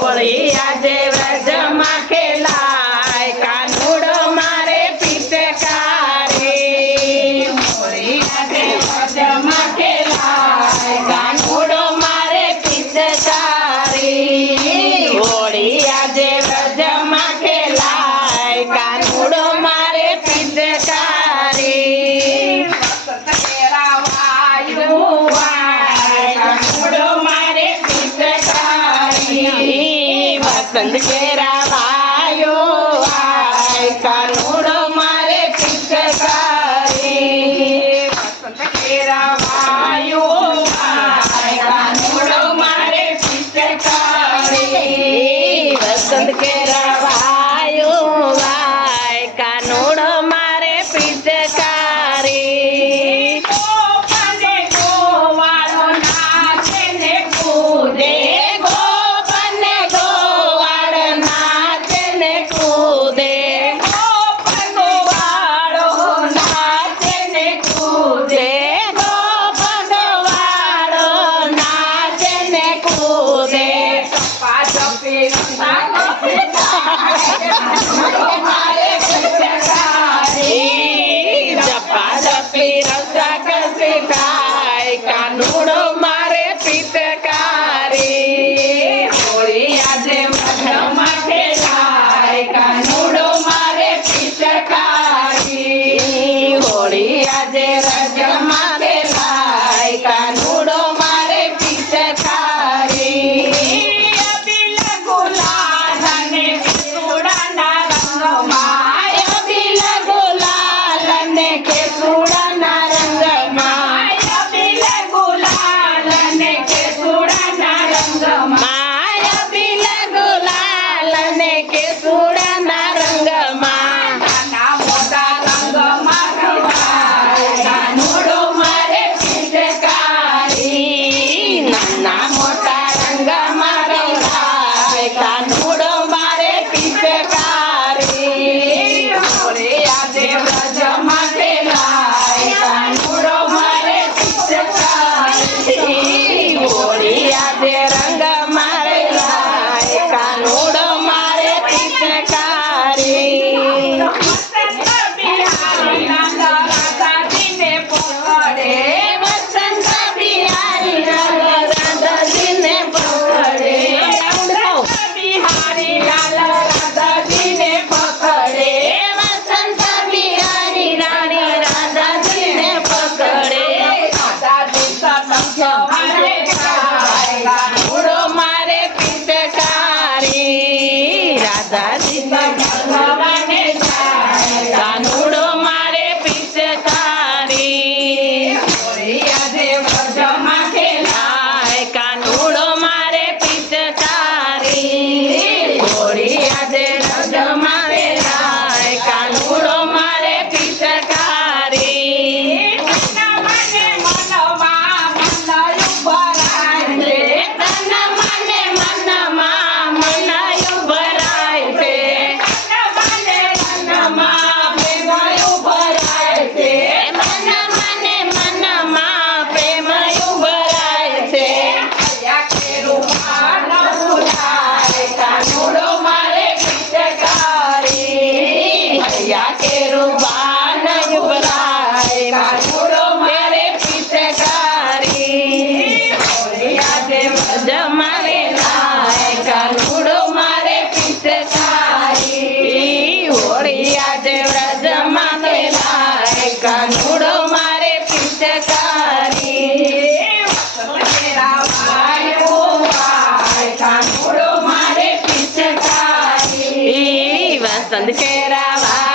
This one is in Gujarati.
હોળી આજે વ્રજમાં ખેલાય કાનુડો મારે પિચકારી હોળી આજે વ્રજમાં ખેલાય કાનુડો મારે પિચકારી હોળી આજે વ્રજમાં ખેલાય કાનુડો મારે પિચકારી વસંત કેરાવાયો આય કાનુડો મારે પિચકારી વસંત કેરાવાયો આય કાનુડો મારે પિચકારી વસંત કેરાવાયો આય કાનુડો મારે પિચકારી ગોપને ગોવાળો નાચે ને કૂદે કાનુડો મારે પિચકારી હોળી આજે વ્રજમાં ખેલાય કાનુડો મારે પિચકારી હોળી આજે વ્રજમાં ખેલાય કાનુડો મારે પિચકારી અબીલ ગુલાલ અને કેસુડાના રંગમાં અબીલ ગુલાલ અને કેસુડાના રંગમાં કાનુડો મારે પિચકારી હોળી આજે વ્રજમાં ખેલાય કાનુડો મારે પિચકારી હોળી આજે રંગ મારે લાય કાનુડો મારે પિચકારી વસંત બિહારી રાધાજીને પકડે વસંત બિહારી રાધાજીને પકડે બિહારી લાલ રાધાજીને પકડે વસંત બિહારી રાણી રાધાજીને પકડે રાધાજી સતંગ કાનુડો મારે પિચકારી રાધાજી ભગવાને કાનુડો મારે પિચકારી હોળી આજે વ્રજમાં ખેલાય કાનુડો મારે પિચકારી હોળી આજે વ્રજમાં ખેલાય કાનુડો મારે પિચકારી મને મનમાં મનાયું ભરાય છે તન મને મનમાં મનાયું ભરાય છે મને મનમાં પ્રેમયું ભરાય છે મને મનમાં પ્રેમયું ભરાય છે કાનુડો મારે પિચકારી હૈયા કેરું બાન યુવરાય કાનુડો મારે પિચકારી હોળી આજે વ્રજમાં ખેલાય કાનુડો મારે પિચકારી હોળી આજે વ્રજમાં ખેલાય કાનુડો મારે પિચકારી કાનુડો મારે પિચકારી વસંત કેરાવા